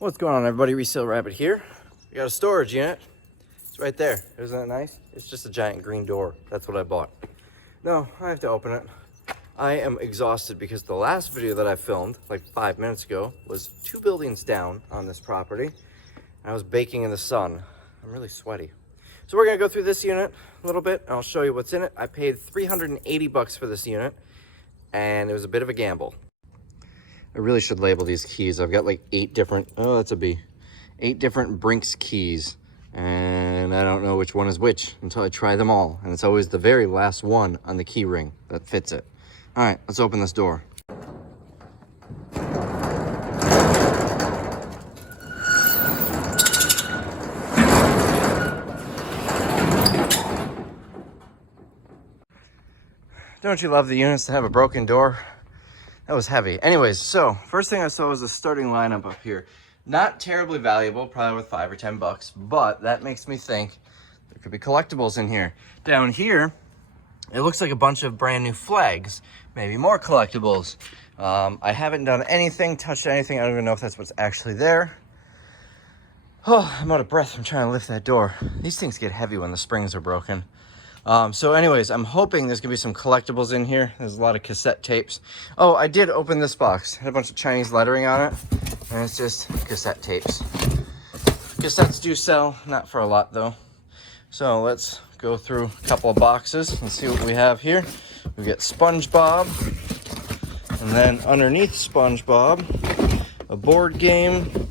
What's going on, everybody? Resale Rabbit here. We got a storage unit. It's right there. Isn't that nice? It's just a giant green door. That's what I bought. No, I have to open it. I am exhausted because the last video that I filmed like 5 minutes ago was 2 buildings down on this property. I was baking in the sun. I'm really sweaty. So we're gonna go through this unit a little bit and I'll show you what's in it. I paid 380 bucks for this unit and it was a bit of a gamble. I really should label these keys. I've got like 8 different, oh, that's a B. 8 different Brinks keys. And I don't know which one is which until I try them all. And it's always the very last one on the key ring that fits it. All right, let's open this door. Don't you love the units to have a broken door? That was heavy. Anyways, so first thing I saw was the starting lineup up here. Not terribly valuable, probably worth 5 or 10 bucks, but that makes me think there could be collectibles in here. Down here, it looks like a bunch of brand new flags, maybe more collectibles. I haven't done anything, touched anything. I don't even know if that's what's actually there. Oh, I'm out of breath from trying to lift that door. These things get heavy when the springs are broken. So anyways, I'm hoping there's gonna be some collectibles in here. There's a lot of cassette tapes. Oh, I did open this box. It had a bunch of Chinese lettering on it, and it's just cassette tapes. Cassettes do sell, not for a lot though. So let's go through a couple of boxes and see what we have here. We get SpongeBob, and then underneath SpongeBob, a board game.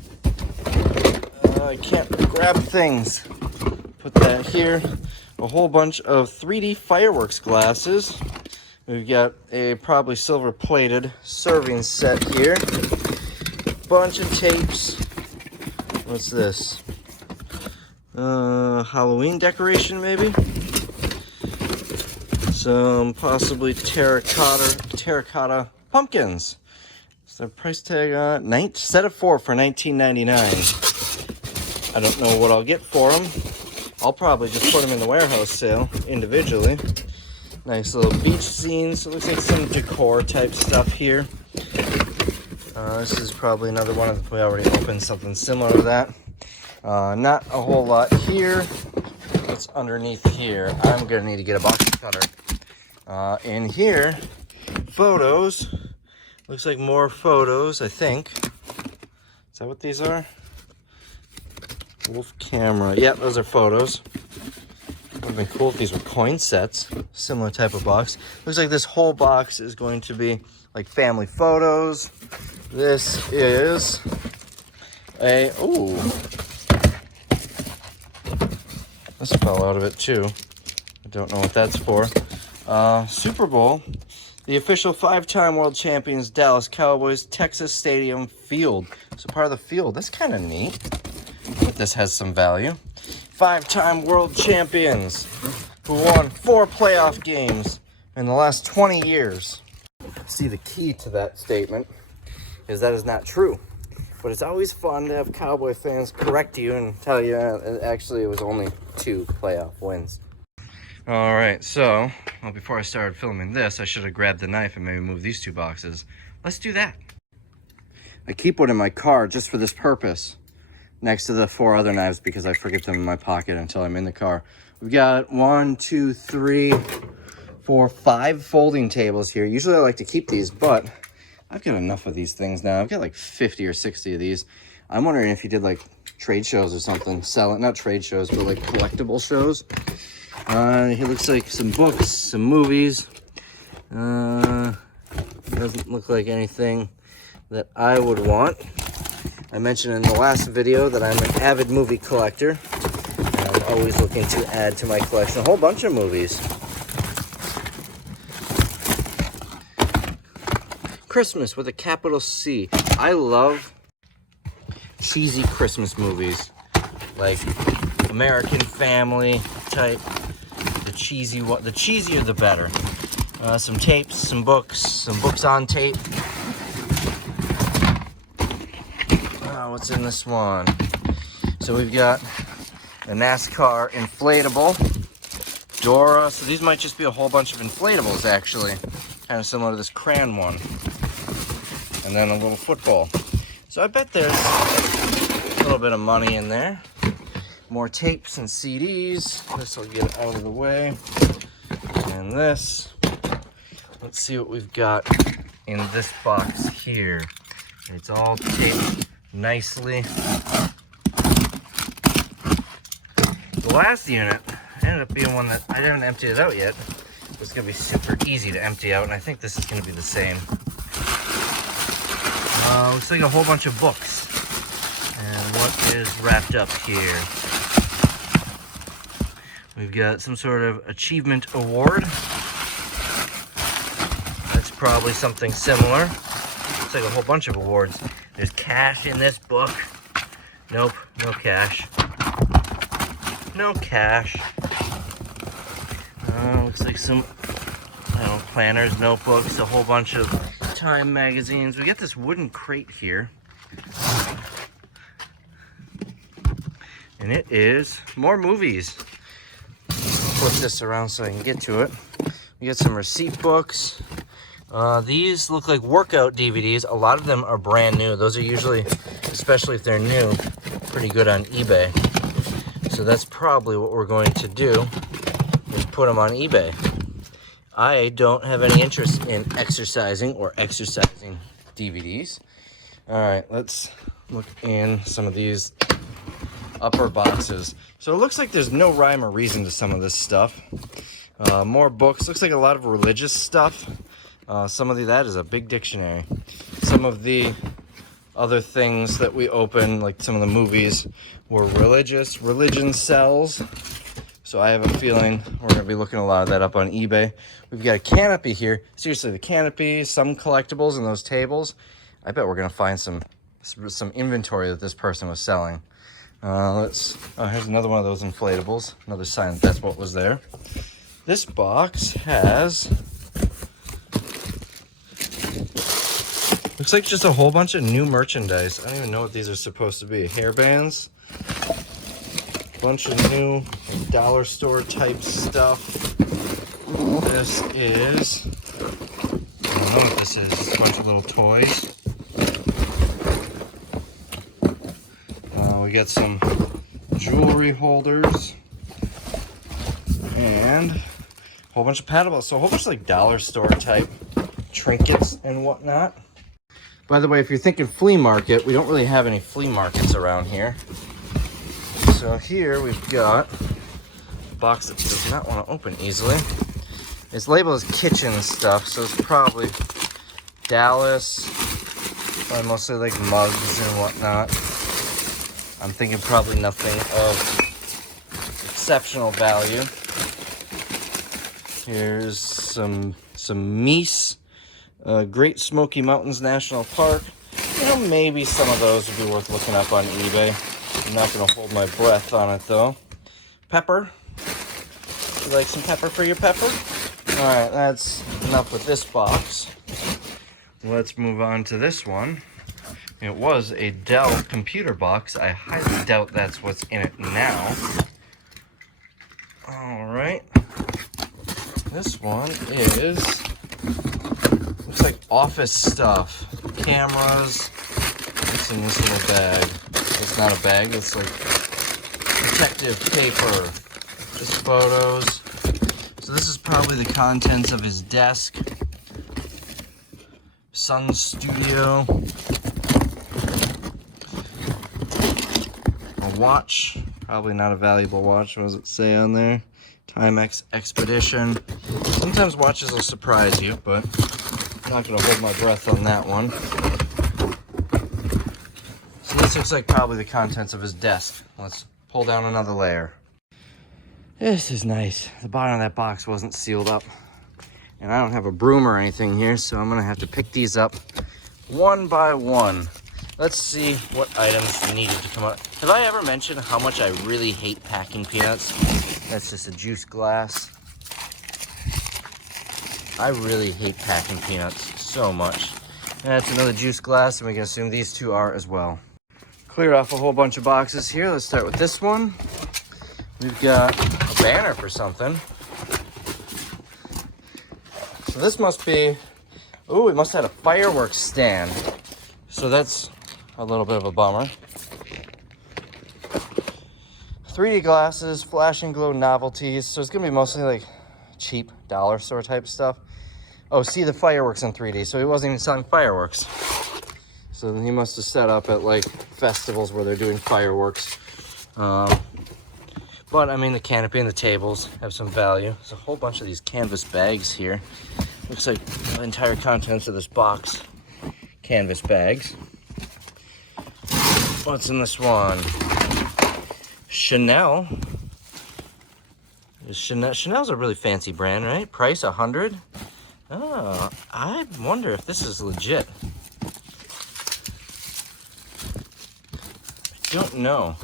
I can't grab things. Put that here. A whole bunch of 3D fireworks glasses. We've got a probably silver plated serving set here. Bunch of tapes. What's this? Halloween decoration maybe? Some possibly terracotta pumpkins. Is there a price tag on it? Set of 4 for $19.99. I don't know what I'll get for them. I'll probably just put them in the warehouse sale individually. Nice little beach scenes. It looks like some decor type stuff here. This is probably another one of we already opened something similar to that. Not a whole lot here. What's underneath here? I'm gonna need to get a box cutter. In here, photos. Looks like more photos, I think. Is that what these are? Wolf camera. Yep, those are photos. Would have been cool if these were coin sets. Similar type of box. Looks like this whole box is going to be like family photos. This is a, ooh. This fell out of it too. I don't know what that's for. Super Bowl. The official 5-time world champions Dallas Cowboys Texas Stadium Field. So part of the field. That's kind of neat. But this has some value. 5-time world champions who won 4 playoff games in the last 20 years. See, the key to that statement is that is not true. But it's always fun to have Cowboy fans correct you and tell you actually it was only 2 playoff wins. All right, so well, before I started filming this, I should have grabbed the knife and maybe moved these 2 boxes. Let's do that. I keep one in my car just for this purpose, next to the 4 other knives because I forget them in my pocket until I'm in the car. We've got 1, 2, 3, 4, 5 folding tables here. Usually I like to keep these, but I've got enough of these things now. I've got like 50 or 60 of these. I'm wondering if you did like trade shows or something. Sell it, not trade shows, but like collectible shows. Here looks like some books, some movies. Doesn't look like anything that I would want. I mentioned in the last video that I'm an avid movie collector. I'm always looking to add to my collection a whole bunch of movies. Christmas with a capital C. I love cheesy Christmas movies. Like American Family type. The cheesier the better. Some tapes, some books on tape. What's in this one? So we've got a NASCAR inflatable, Dora. So these might just be a whole bunch of inflatables actually. Kind of similar to this crayon one. And then a little football. So I bet there's little bit of money in there. More tapes and CDs. This will get out of the way. And this. Let's see what we've got in this box here. It's all taped nicely. The last unit ended up being one that I haven't emptied it out yet. It's going to be super easy to empty out, and I think this is going to be the same. Looks like a whole bunch of books. And what is wrapped up here? We've got some sort of achievement award. That's probably something similar. Looks like a whole bunch of awards. There's cash in this book. Nope, no cash. No cash. Looks like some, I don't know, planners, notebooks, a whole bunch of Time magazines. We got this wooden crate here. And it is more movies. Flip this around so I can get to it. We got some receipt books. These look like workout DVDs. A lot of them are brand new. Those are usually, especially if they're new, pretty good on eBay. So that's probably what we're going to do, is put them on eBay. I don't have any interest in exercising or exercising DVDs. All right, let's look in some of these upper boxes. So it looks like there's no rhyme or reason to some of this stuff. More books. Looks like a lot of religious stuff. Some of that is a big dictionary. Some of the other things that we open, like some of the movies, were religious. Religion sells. So I have a feeling we're going to be looking a lot of that up on eBay. We've got a canopy here. Seriously, the canopy, some collectibles, and those tables. I bet we're going to find some inventory that this person was selling. Here's another one of those inflatables. Another sign that that's what was there. This box has, looks like just a whole bunch of new merchandise. I don't even know what these are supposed to be. Hairbands. Bunch of new dollar store type stuff. This is, I don't know what this is. It's a bunch of little toys. We got some jewelry holders and a whole bunch of paddleballs. So a whole bunch of like dollar store type trinkets and whatnot. By the way, if you're thinking flea market, we don't really have any flea markets around here. So here we've got a box that does not want to open easily. It's labeled as kitchen stuff, so it's probably Dallas, probably mostly like mugs and whatnot. I'm thinking probably nothing of exceptional value. Here's some meese, Great Smoky Mountains National Park. You know, maybe some of those would be worth looking up on eBay. I'm not going to hold my breath on it, though. Pepper. You like some pepper for your pepper? All right, that's enough with this box. Let's move on to this one. It was a Dell computer box. I highly doubt that's what's in it now. All right. This one is, looks like office stuff. Cameras. What's in this little bag? It's not a bag, it's like protective paper. Just photos. So this is probably the contents of his desk. Sun Studio. A watch. Probably not a valuable watch. What does it say on there? Timex Expedition. Sometimes watches will surprise you, but I'm not going to hold my breath on that one. So this looks like probably the contents of his desk. Let's pull down another layer. This is nice. The bottom of that box wasn't sealed up. And I don't have a broom or anything here, so I'm going to have to pick these up one by one. Let's see what items needed to come out. Have I ever mentioned how much I really hate packing peanuts? That's just a juice glass. I really hate packing peanuts so much. And that's another juice glass, and we can assume these two are as well. Cleared off a whole bunch of boxes here. Let's start with this one. We've got a banner for something. So this must be, ooh, it must have had a fireworks stand. So that's a little bit of a bummer. 3D glasses, flash and glow novelties. So it's gonna be mostly like cheap dollar store type stuff. Oh, see the fireworks in 3D. So he wasn't even selling fireworks. So he must have set up at like festivals where they're doing fireworks. But I mean, the canopy and the tables have some value. There's a whole bunch of these canvas bags here. Looks like the entire contents of this box. Canvas bags. What's in this one? Chanel. Chanel's a really fancy brand, right? Price $100. Oh, I wonder if this is legit. I don't know.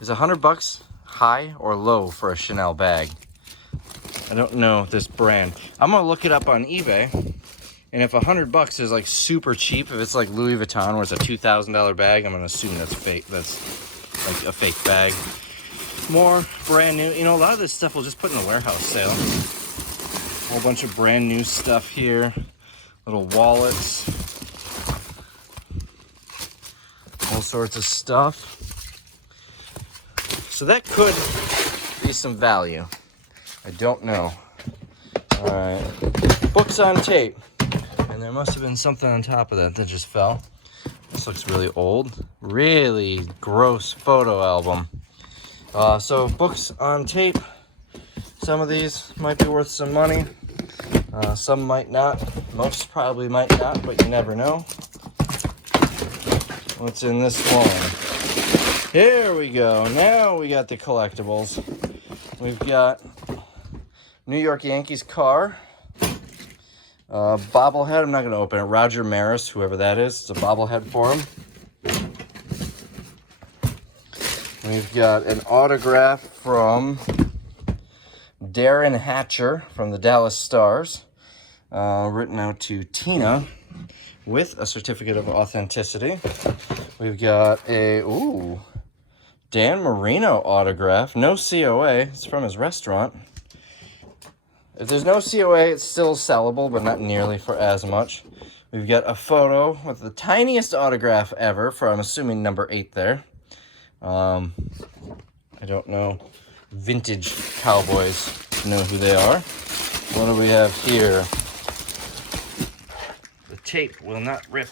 Is $100 high or low for a Chanel bag? I don't know this brand. I'm gonna look it up on eBay, and if $100 is like super cheap, if it's like Louis Vuitton where it's a $2,000 bag, I'm gonna assume that's fake. That's like a fake bag. More brand new. You know, a lot of this stuff we'll just put in a warehouse sale. A whole bunch of brand new stuff here. Little wallets. All sorts of stuff. So that could be some value. I don't know. All right. Books on tape. And there must have been something on top of that just fell. This looks really old. Really gross photo album. So books on tape. Some of these might be worth some money. Some might not. Most probably might not, but you never know. What's in this one? Here we go. Now we got the collectibles. We've got New York Yankees car. Bobblehead. I'm not going to open it. Roger Maris, whoever that is. It's a bobblehead for him. We've got an autograph from Darren Hatcher from the Dallas Stars, written out to Tina with a certificate of authenticity. We've got a, Dan Marino autograph. No COA. It's from his restaurant. If there's no COA, it's still sellable, but not nearly for as much. We've got a photo with the tiniest autograph ever for, I'm assuming, number 8 there. I don't know. Vintage Cowboys. Know who they are. What do we have here? The tape will not rip.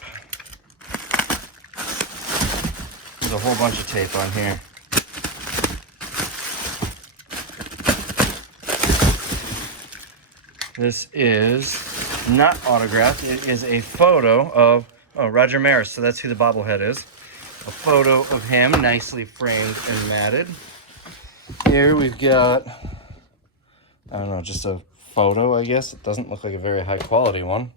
There's a whole bunch of tape on here. This is not autographed. It is a photo of Roger Maris. So that's who the bobblehead is. A photo of him, nicely framed and matted. Here we've got, I don't know, just a photo, I guess. It doesn't look like a very high quality one.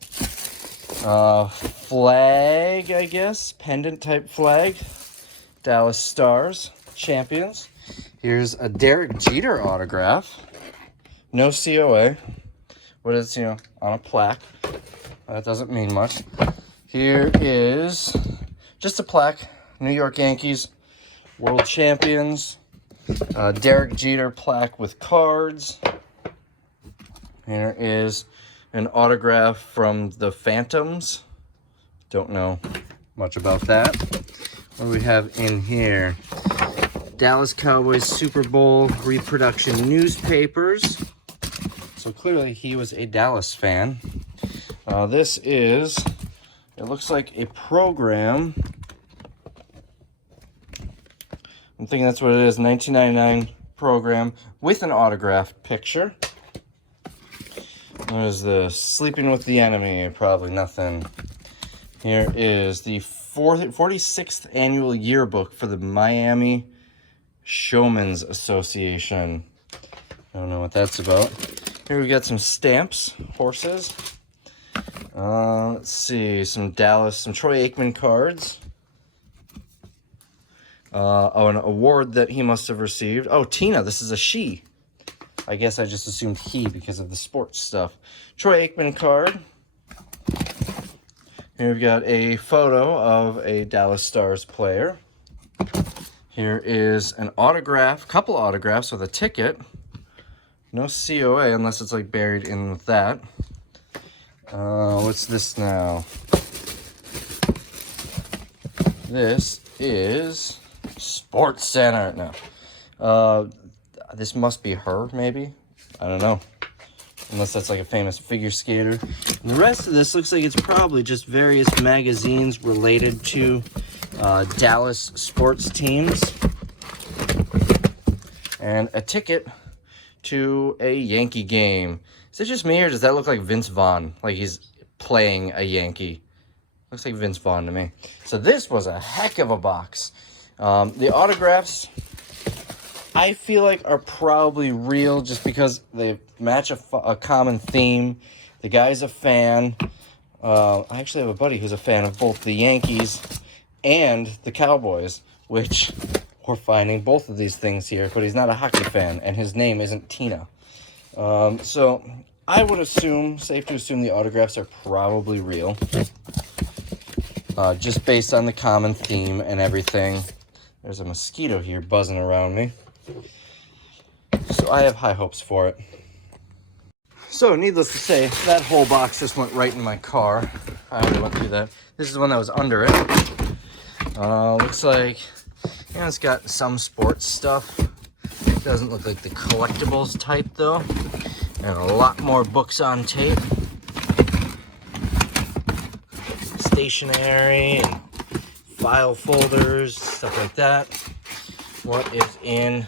Flag, I guess. Pendant type flag. Dallas Stars, champions. Here's a Derek Jeter autograph. No COA. What is, on a plaque. That doesn't mean much. Here is just a plaque. New York Yankees, world champions. Derek Jeter plaque with cards. Here is an autograph from the Phantoms. Don't know much about that. What do we have in here? Dallas Cowboys Super Bowl reproduction newspapers. So clearly he was a Dallas fan. This is, it looks like a program. I'm thinking that's what it is, 1999 program with an autographed picture. What is this? Sleeping with the Enemy, probably nothing. Here is the 46th annual yearbook for the Miami Showmen's Association. I don't know what that's about. Here we got some stamps, horses. Let's see, some Troy Aikman cards. An award that he must have received. Oh, Tina, this is a she. I guess I just assumed he because of the sports stuff. Troy Aikman card. Here we've got a photo of a Dallas Stars player. Here is an autograph, couple autographs with a ticket. No COA unless it's like buried in with that. What's this now? This is Sports Center. No. This must be her, maybe. I don't know. Unless that's like a famous figure skater. And the rest of this looks like it's probably just various magazines related to Dallas sports teams. And a ticket to a Yankee game. Is it just me, or does that look like Vince Vaughn? Like he's playing a Yankee. Looks like Vince Vaughn to me. So this was a heck of a box. The autographs, I feel like, are probably real just because they match a common theme. The guy's a fan. I actually have a buddy who's a fan of both the Yankees and the Cowboys, which we're finding both of these things here, but he's not a hockey fan, and his name isn't Tina. So I would assume, safe to assume, the autographs are probably real. Just based on the common theme and everything. There's a mosquito here buzzing around me. So I have high hopes for it. So needless to say, that whole box just went right in my car. I already went through that. This is the one that was under it. Looks like, you know, it's got some sports stuff. It doesn't look like the collectibles type though. And a lot more books on tape. Stationery and file folders, stuff like that. What is in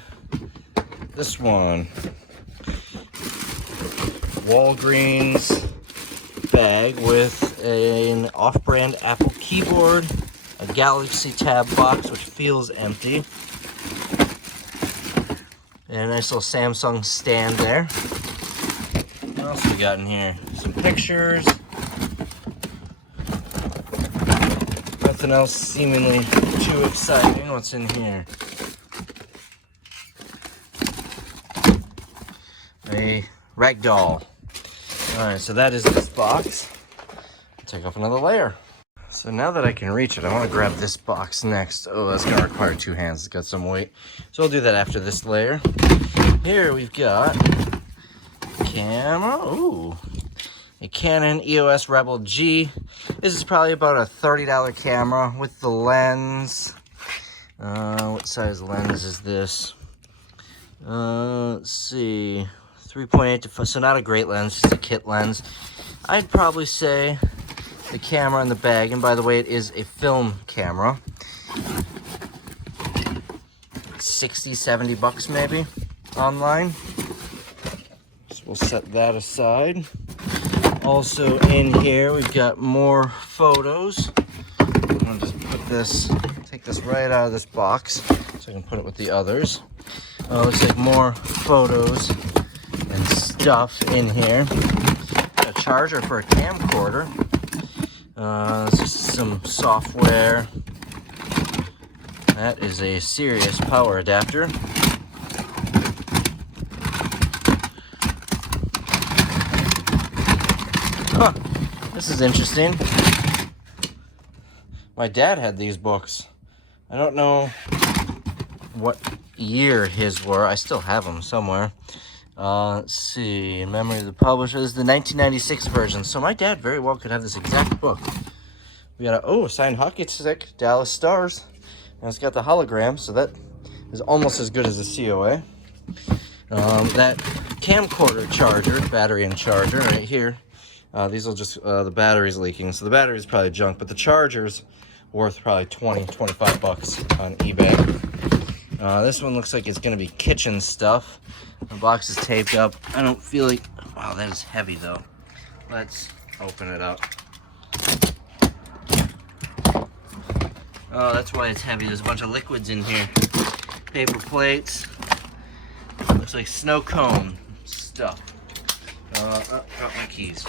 this one? Walgreens bag with an off-brand Apple keyboard, a Galaxy Tab box which feels empty, and a nice little Samsung stand there. What else we got in here? Some pictures. Nothing else seemingly too exciting. What's in here? A ragdoll. Alright, so that is this box. Take off another layer. So now that I can reach it, I want to grab this box next. Oh, that's going to require two hands. It's got some weight. So I'll do that after this layer. Here we've got camera. Ooh. A Canon EOS Rebel G. This is probably about a $30 camera with the lens. What size lens is this? Let's see. 3.8 to 5, so not a great lens, just a kit lens. I'd probably say the camera in the bag, and by the way, it is a film camera. 60, 70 bucks maybe online. So we'll set that aside. Also in here, we've got more photos. I'm gonna just put this, take this right out of this box so I can put it with the others. Looks like more photos and stuff in here. A charger for a camcorder. This is some software. That is a serious power adapter. Huh, this is interesting. My dad had these books. I don't know what year his were. I still have them somewhere. Let's see. In memory of the publisher. This is the 1996 version. So my dad very well could have this exact book. We got a, signed hockey stick, Dallas Stars. And it's got the hologram, so that is almost as good as a COA. That camcorder charger, battery and charger right here. These will just, the battery's leaking, so the battery's probably junk, but the charger's worth probably 20, 25 bucks on eBay. This one looks like it's going to be kitchen stuff. The box is taped up. I don't feel like, wow, that is heavy though. Let's open it up. Oh, that's why it's heavy. There's a bunch of liquids in here. Paper plates. Looks like snow cone stuff. Got my keys.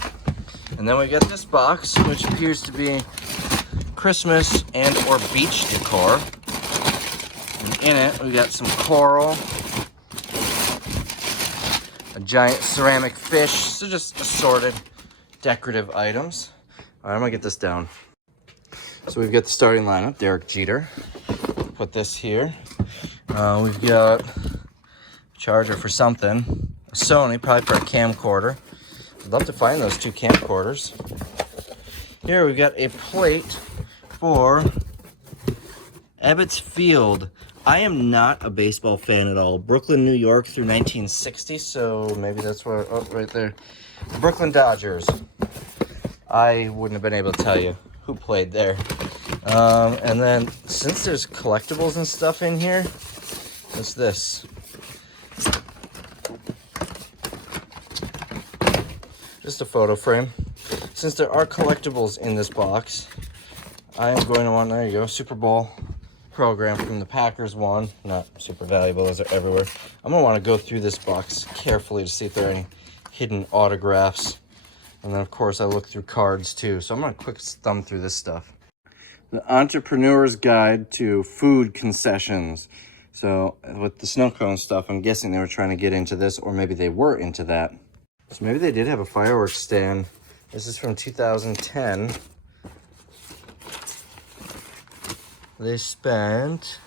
And then we got this box, which appears to be Christmas and or beach decor. And in it, we got some coral, a giant ceramic fish, so just assorted decorative items. All right, I'm gonna get this down. So we've got the starting lineup, Derek Jeter. Put this here. We've got a charger for something, a Sony, probably for a camcorder. I'd love to find those two camcorders. Here we've got a plate for Ebbets Field I am not a baseball fan at all. Brooklyn, New York through 1960, so maybe that's where, oh, right there. Brooklyn Dodgers. I wouldn't have been able to tell you who played there. And then, since there's collectibles and stuff in here, what's this? Just a photo frame. Since there are collectibles in this box, I am going to want, there you go, Super Bowl program from the Packers one. Not super valuable, those are everywhere. I'm going to want to go through this box carefully to see if there are any hidden autographs. And then, of course, I look through cards, too. So I'm going to quick thumb through this stuff. The Entrepreneur's Guide to Food Concessions. So with the snow cone stuff, I'm guessing they were trying to get into this, or maybe they were into that. So maybe they did have a fireworks stand. This is from 2010. They spent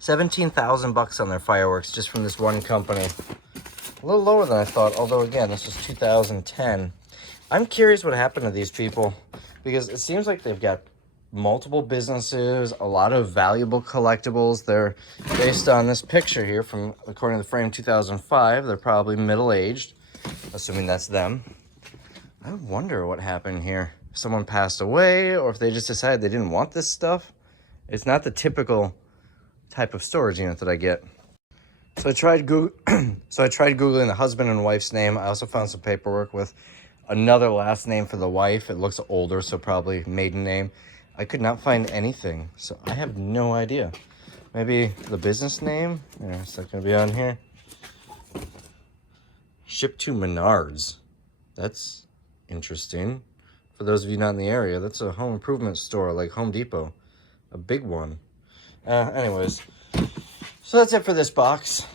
$17,000 on their fireworks just from this one company. A little lower than I thought, although again, this was 2010. I'm curious what happened to these people, because it seems like they've got multiple businesses, a lot of valuable collectibles. They're based on this picture here from, according to the frame, 2005. They're probably middle-aged, assuming that's them. I wonder what happened here. If someone passed away, or if they just decided they didn't want this stuff. It's not the typical type of storage unit that I get. So I tried Googling the husband and wife's name. I also found some paperwork with another last name for the wife. It looks older, so probably maiden name. I could not find anything, so I have no idea. Maybe the business name? Yeah, is that gonna be on here? Shipped to Menards. That's interesting. For those of you not in the area, that's a home improvement store like Home Depot. A big one. Anyways, so that's it for this box.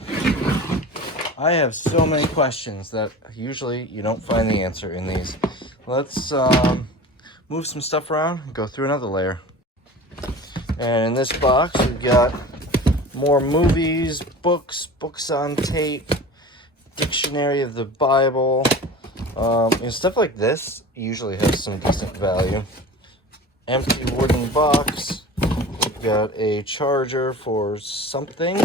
I have so many questions that usually you don't find the answer in these. Let's move some stuff around and go through another layer. And in this box, we've got more movies, books on tape, dictionary of the Bible. Stuff like this usually has some decent value. Empty wooden box. We've got a charger for something.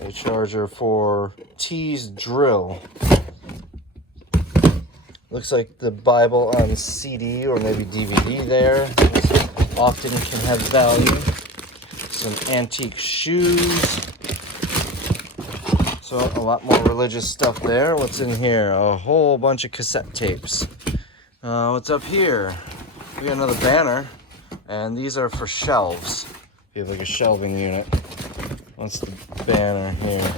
A charger for T's drill. Looks like the Bible on CD or maybe DVD there. This often can have value. Some antique shoes. So a lot more religious stuff there. What's in here? A whole bunch of cassette tapes. What's up here? We got another banner, and these are for shelves. You have like a shelving unit. What's the banner here?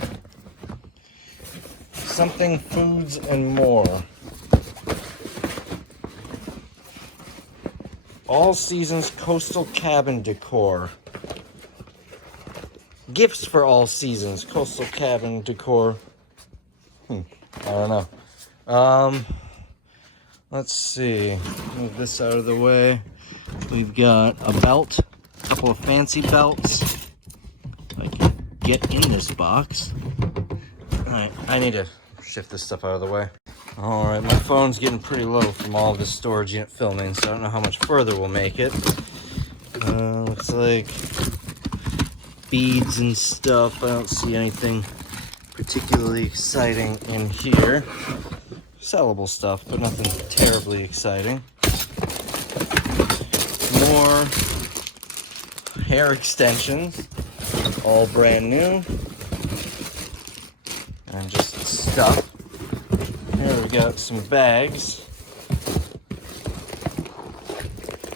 Something foods and more. All seasons coastal cabin decor. Gifts for all seasons coastal cabin decor. I don't know. Let's see. Move this out of the way. We've got a belt, a couple of fancy belts. If I can get in this box. Alright, I need to shift this stuff out of the way. Alright, my phone's getting pretty low from all of this storage unit filming, so I don't know how much further we'll make it. Looks like beads and stuff. I don't see anything particularly exciting in here. Sellable stuff, but nothing terribly exciting. More hair extensions, all brand new. And just stuff. Here we got some bags.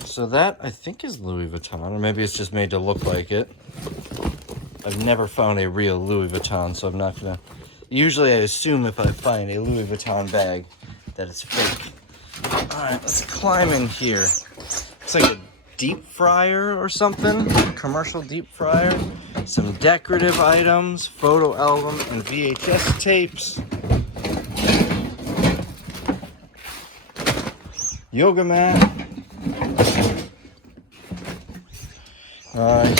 So that, I think, is Louis Vuitton, or maybe it's just made to look like it. I've never found a real Louis Vuitton, so I'm not gonna... Usually I assume if I find a Louis Vuitton bag that it's fake. Alright, let's climb in here. It's like a deep fryer or something. Commercial deep fryer. Some decorative items, photo album, and VHS tapes. Yoga mat.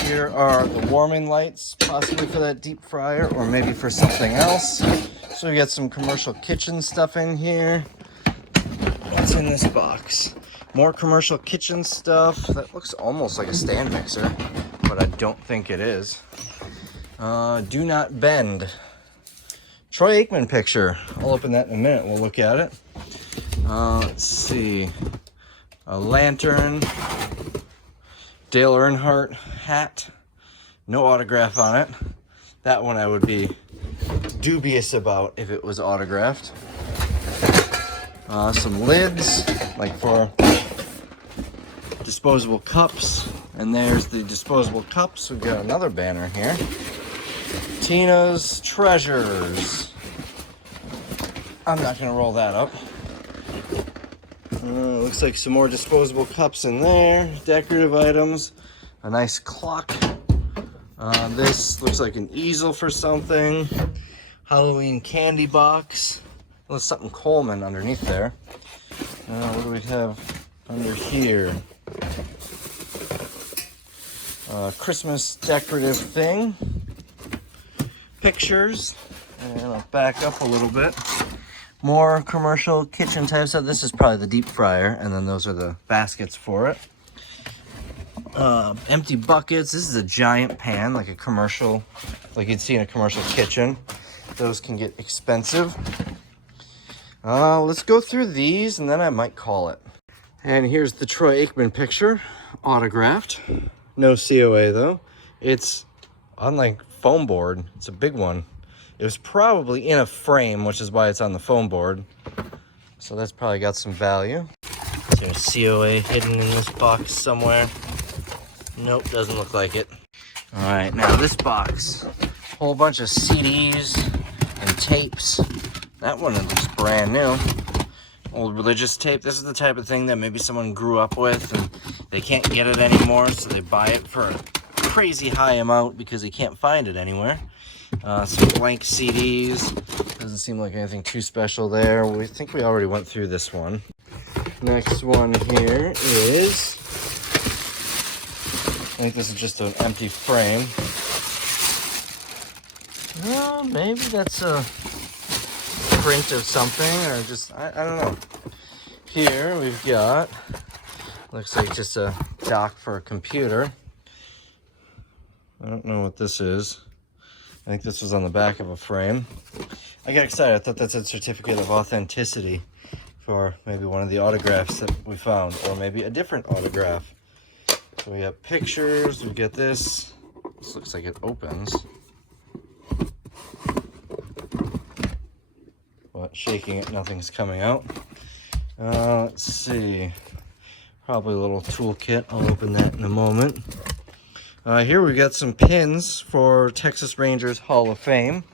Here are the warming lights, possibly for that deep fryer or maybe for something else. So we got some commercial kitchen stuff in here. What's in this box? More commercial kitchen stuff. That looks almost like a stand mixer. but I don't think it is. Do Not Bend. Troy Aikman picture. I'll open that in a minute. We'll look at it. Let's see. A lantern. Dale Earnhardt hat. No autograph on it. That one I would be dubious about if it was autographed. Some lids, like for disposable cups. And there's the disposable cups. We've got another banner here. Tina's Treasures. I'm not going to roll that up. Looks like some more disposable cups in there. Decorative items. A nice clock. This looks like an easel for something. Halloween candy box. There's something Coleman underneath there. What do we have under here? Christmas decorative thing. Pictures. And I'll back up a little bit. More commercial kitchen type stuff. This is probably the deep fryer, and then those are the baskets for it. Empty buckets. This is a giant pan, like a commercial, like you'd see in a commercial kitchen. Those can get expensive. Let's go through these, and then I might call it. And here's the Troy Aikman picture, autographed. No COA though. It's on like foam board. It's a big one. It was probably in a frame, which is why it's on the foam board. So that's probably got some value. Is there a COA hidden in this box somewhere? Nope, doesn't look like it. All right, now this box. Whole bunch of CDs and tapes. That one looks brand new. Old religious tape. This is the type of thing that maybe someone grew up with and they can't get it anymore, so they buy it for a crazy high amount because they can't find it anywhere. Some blank CDs. Doesn't seem like anything too special there. We think we already went through this one. Next one here is, I think this is just an empty frame. Well, maybe that's a print of something, or just, I don't know. Here we've got, looks like just a dock for a computer. I don't know what this is. I think this was on the back of a frame. I got excited. I thought that's a certificate of authenticity for maybe one of the autographs that we found, or maybe a different autograph. So we have pictures. We get this. This looks like it opens. But shaking it, nothing's coming out. Let's see. Probably a little toolkit. I'll open that in a moment. Here we got some pins for Texas Rangers Hall of Fame.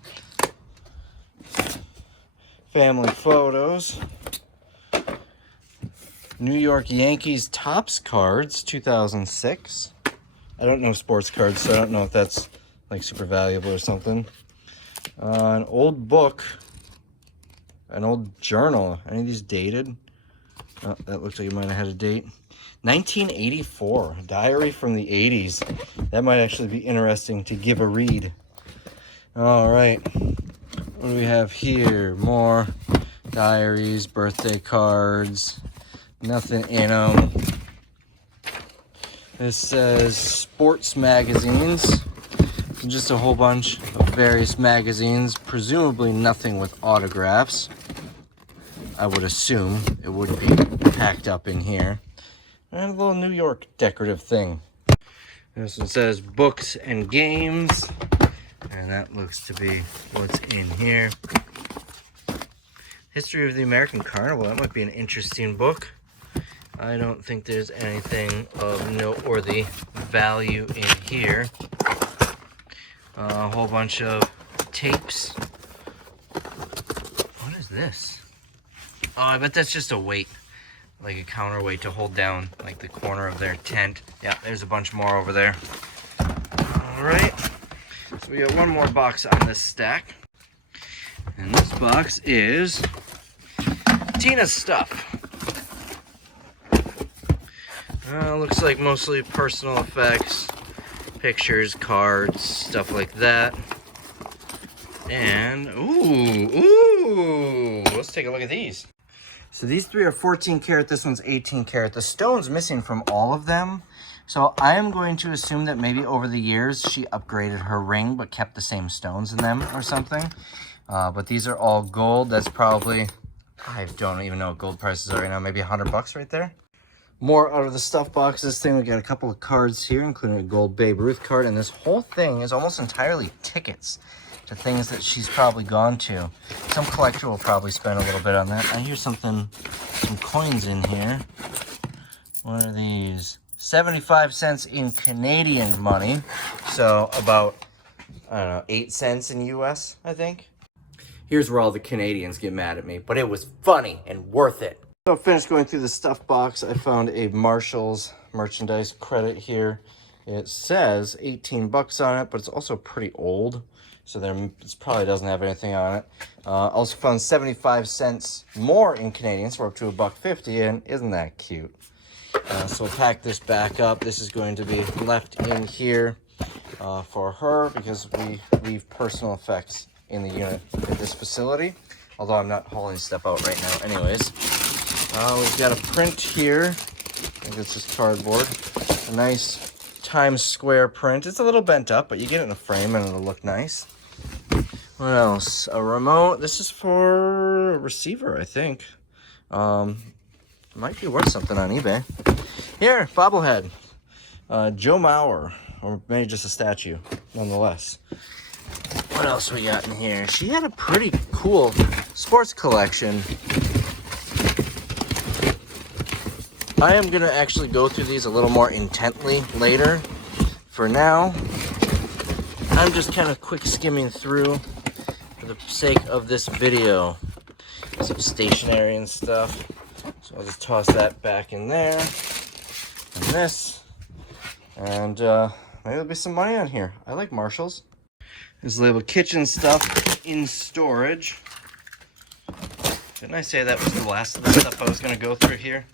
Family photos. New York Yankees Topps cards, 2006. I don't know sports cards, so I don't know if that's like super valuable or something. An old book. An old journal. Any of these dated? Oh, that looks like it might have had a date. 1984, diary from the 80s. That might actually be interesting to give a read. All right, what do we have here? More diaries, birthday cards, nothing in them. This says sports magazines, just a whole bunch of various magazines, presumably nothing with autographs. I would assume it would be packed up in here. And a little New York decorative thing. This one says books and games. And that looks to be what's in here. History of the American Carnival. That might be an interesting book. I don't think there's anything of noteworthy value in here. A whole bunch of tapes. What is this? Oh, I bet that's just a weight. Like a counterweight to hold down like the corner of their tent. Yeah, there's a bunch more over there. All right, so we got one more box on this stack. And this box is Tina's stuff. Looks like mostly personal effects, pictures, cards, stuff like that. And, ooh, let's take a look at these. So these three are 14 karat, this one's 18 karat. The stone's missing from all of them, So I am going to assume that maybe over the years she upgraded her ring but kept the same stones in them or something. But these are all gold. That's probably, I don't even know what gold prices are right now, maybe $100 right there. More out of the stuff box. This thing, we got a couple of cards here, including a gold Babe Ruth card, and this whole thing is almost entirely tickets to things that she's probably gone to. Some collector will probably spend a little bit on that. I hear something, some coins in here. What are these? 75 cents in Canadian money. So about, I don't know, 8 cents in US, I think. Here's where all the Canadians get mad at me, but it was funny and worth it. So I finished going through the stuff box. I found a Marshall's merchandise credit here. It says 18 bucks on it, but it's also pretty old. So it probably doesn't have anything on it. Also found 75 cents more in Canadian, so we're up to $1.50, and isn't that cute? So we'll pack this back up. This is going to be left in here for her because we leave personal effects in the unit at this facility. Although I'm not hauling stuff out right now anyways. We've got a print here. I think this is cardboard. A nice Times Square print. It's a little bent up, but you get it in a frame and it'll look nice. What else? A remote. This is for a receiver, I think. Might be worth something on eBay. Here, bobblehead. Joe Mauer. Or maybe just a statue, nonetheless. What else we got in here? She had a pretty cool sports collection. I am going to actually go through these a little more intently later. For now, I'm just kind of quick skimming through for the sake of this video. Some stationery and stuff. So I'll just toss that back in there. And this. And maybe there'll be some money on here. I like Marshalls. There's labeled kitchen stuff in storage. Didn't I say that was the last of the stuff I was going to go through here?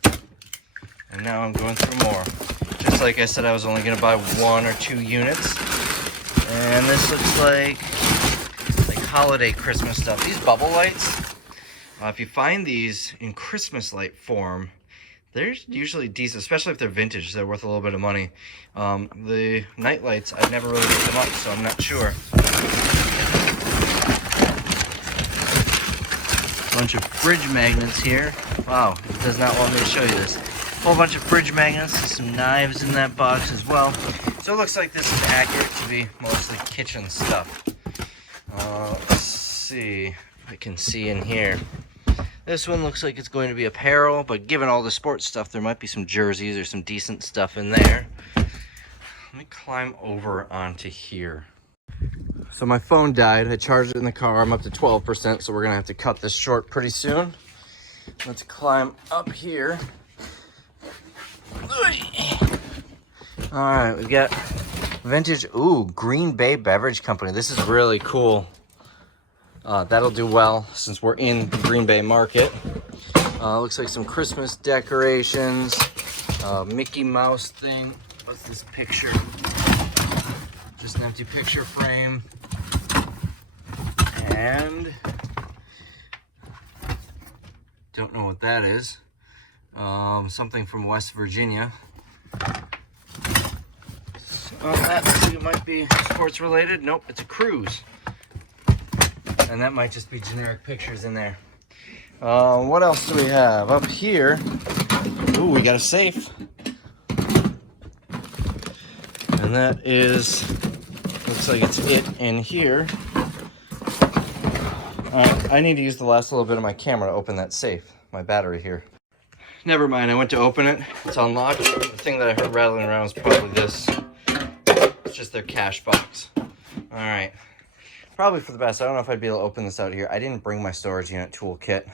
And now I'm going through more. Just like I said, I was only going to buy 1 or 2 units. And this looks like holiday Christmas stuff. These bubble lights, if you find these in Christmas light form, they're usually decent, especially if they're vintage. They're worth a little bit of money. The night lights, I've never really picked them up, so I'm not sure. Bunch of fridge magnets here. Wow, it does not want me to show you this. Whole bunch of fridge magnets, some knives in that box as well. So it looks like this is accurate to be mostly kitchen stuff. Let's see if I can see in here. This one looks like it's going to be apparel, but given all the sports stuff, there might be some jerseys or some decent stuff in there. Let me climb over onto here. So my phone died. I charged it in the car. I'm up to 12%, so we're going to have to cut this short pretty soon. Let's climb up here. Alright, we've got vintage, Green Bay Beverage Company. This is really cool. That'll do well since we're in the Green Bay market. Looks like some Christmas decorations. Mickey Mouse thing. What's this picture? Just an empty picture frame. And don't know what that is. Something from West Virginia. That looks like it might be sports related. Nope, it's a cruise. And that might just be generic pictures in there. What else do we have? Up here, we got a safe. And that is, looks like it's it in here. I need to use the last little bit of my camera to open that safe. My battery here. Never mind, I went to open it. It's unlocked. The thing that I heard rattling around is probably this. It's just their cash box. Alright. Probably for the best. I don't know if I'd be able to open this out here. I didn't bring my storage unit toolkit.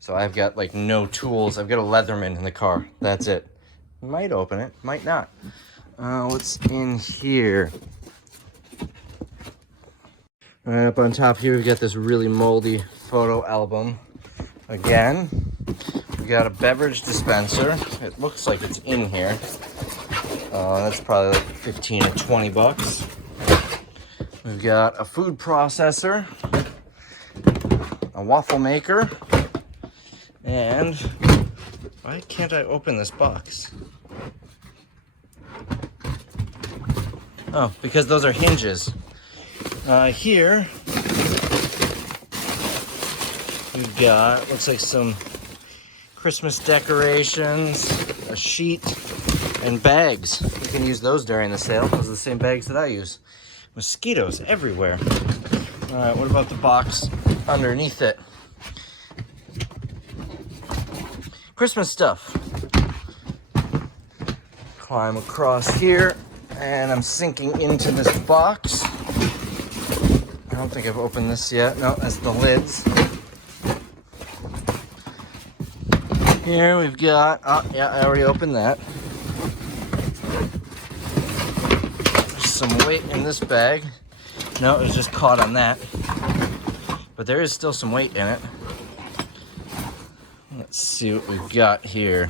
So I've got like no tools. I've got a Leatherman in the car. That's it. Might open it, might not. What's in here? Right up on top here, we've got this really moldy photo album. Again, we got a beverage dispenser. It looks like it's in here. That's probably like 15 or 20 bucks. We've got a food processor, a waffle maker, and why can't I open this box? Oh, because those are hinges. Here, we've got, looks like some Christmas decorations, a sheet, and bags. We can use those during the sale. Those are the same bags that I use. Mosquitoes everywhere. All right, what about the box underneath it? Christmas stuff. Climb across here, and I'm sinking into this box. I don't think I've opened this yet. No, that's the lids. Here we've got, oh yeah, I already opened that. There's some weight in this bag. No, it was just caught on that. But there is still some weight in it. Let's see what we've got here.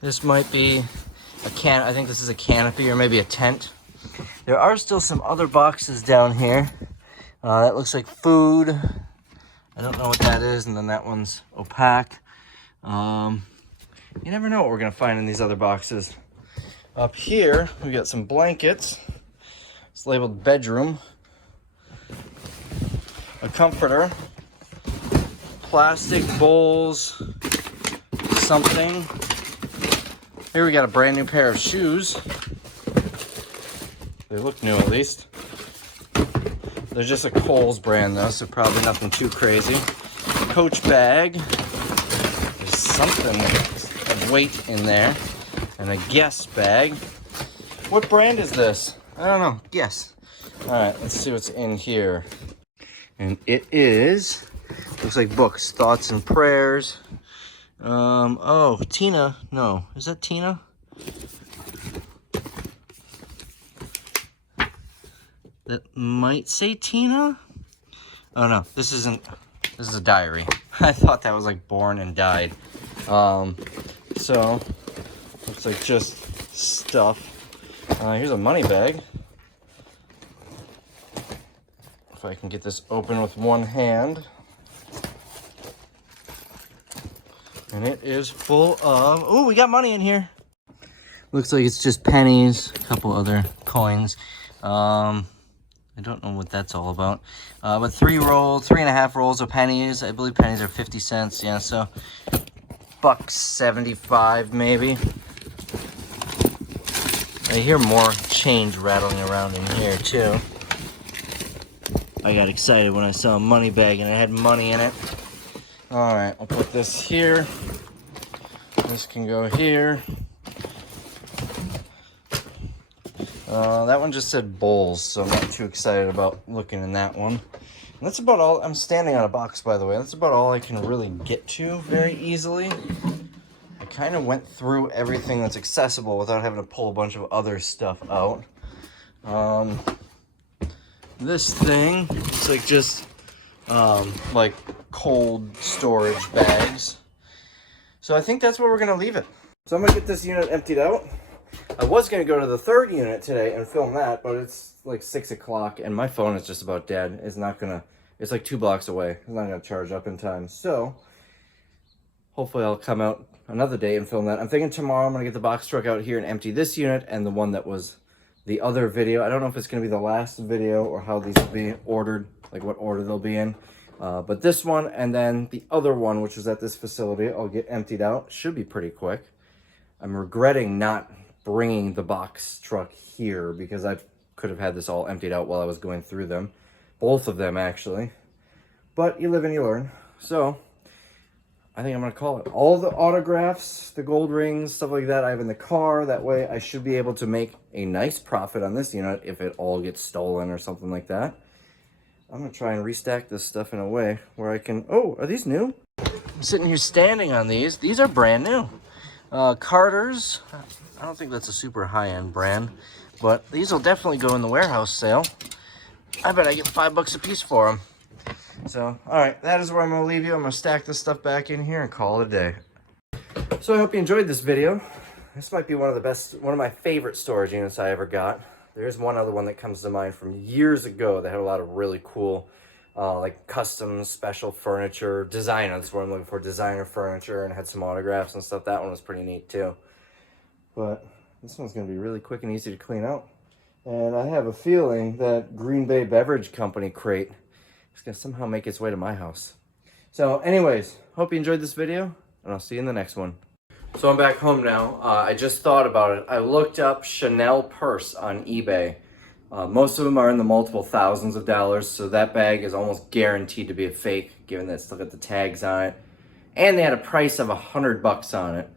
This might be I think this is a canopy or maybe a tent. There are still some other boxes down here. That looks like food. I don't know what that is, and then that one's opaque. You never know what we're gonna find in these other boxes. Up here, we got some blankets. It's labeled bedroom. A comforter. Plastic bowls. Something. Here we got a brand new pair of shoes. They look new at least. They're just a Kohl's brand though, so probably nothing too crazy. Coach bag. There's something of weight in there. And a Guess bag. What brand is this? I don't know. Guess. Alright, let's see what's in here. And it is, looks like books, thoughts and prayers. Oh, Tina. No, is that Tina? That might say Tina? Oh no, this isn't, this is a diary. I thought that was like born and died. So, looks like just stuff. Here's a money bag. If I can get this open with one hand. And it is full of, oh, we got money in here. Looks like it's just pennies, a couple other coins. I don't know what that's all about. But 3.5 rolls of pennies. I believe pennies are 50 cents. Yeah, so $1.75 maybe. I hear more change rattling around in here too. I got excited when I saw a money bag and it had money in it. All right, I'll put this here. This can go here. That one just said bowls, so I'm not too excited about looking in that one. And that's about all. I'm standing on a box, by the way. That's about all I can really get to very easily. I kind of went through everything that's accessible without having to pull a bunch of other stuff out. This thing looks like just like cold storage bags. So I think that's where we're gonna leave it. So I'm gonna get this unit emptied out. I was gonna go to the third unit today and film that, but it's like 6 o'clock and my phone is just about dead. It's not gonna, it's like 2 blocks away. It's not gonna charge up in time. So hopefully I'll come out another day and film that. I'm thinking tomorrow I'm gonna get the box truck out here and empty this unit and the one that was the other video. I don't know if it's gonna be the last video or how these will be ordered, like what order they'll be in. But this one and then the other one, which was at this facility, I'll get emptied out. Should be pretty quick. I'm regretting not bringing the box truck here because I could have had this all emptied out while I was going through them. Both of them, actually. But you live and you learn. So, I think I'm going to call it. All the autographs, the gold rings, stuff like that I have in the car. That way I should be able to make a nice profit on this unit if it all gets stolen or something like that. I'm going to try and restack this stuff in a way where I can... Oh, are these new? I'm sitting here standing on these. These are brand new. Carter's. I don't think that's a super high-end brand, but these will definitely go in the warehouse sale. I bet I get $5 a piece for them. So, all right, that is where I'm going to leave you. I'm going to stack this stuff back in here and call it a day. So I hope you enjoyed this video. This might be one of my favorite storage units I ever got. There's one other one that comes to mind from years ago that had a lot of really cool like custom special furniture, designer. That's what I'm looking for, designer furniture, and had some autographs and stuff. That one was pretty neat too. But this one's gonna be really quick and easy to clean out. And I have a feeling that Green Bay Beverage Company crate is gonna somehow make its way to my house. So anyways, hope you enjoyed this video, and I'll see you in the next one. So I'm back home now. I just thought about it. I looked up Chanel purse on eBay. Most of them are in the multiple thousands of dollars, so that bag is almost guaranteed to be a fake, given that it's still got the tags on it. And they had a price of $100 on it.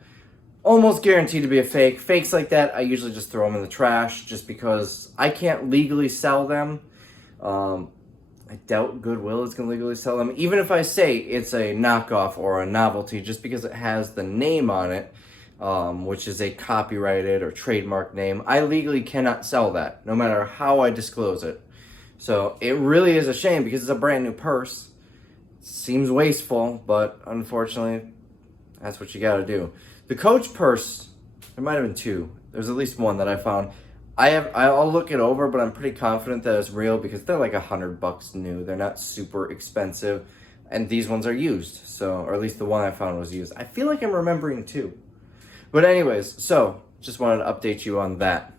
Almost guaranteed to be a fake. Fakes like that, I usually just throw them in the trash, just because I can't legally sell them. I doubt Goodwill is going to legally sell them. Even if I say it's a knockoff or a novelty, just because it has the name on it, which is a copyrighted or trademark name, I legally cannot sell that, no matter how I disclose it. So it really is a shame, because it's a brand new purse. It seems wasteful, but unfortunately, that's what you got to do. The Coach purse, there might have been two. There's at least one that I found. I'll look it over, but I'm pretty confident that it's real, because they're like $100 new. They're not super expensive, and these ones are used. So, or at least the one I found was used. I feel like I'm remembering two. But anyways, so just wanted to update you on that.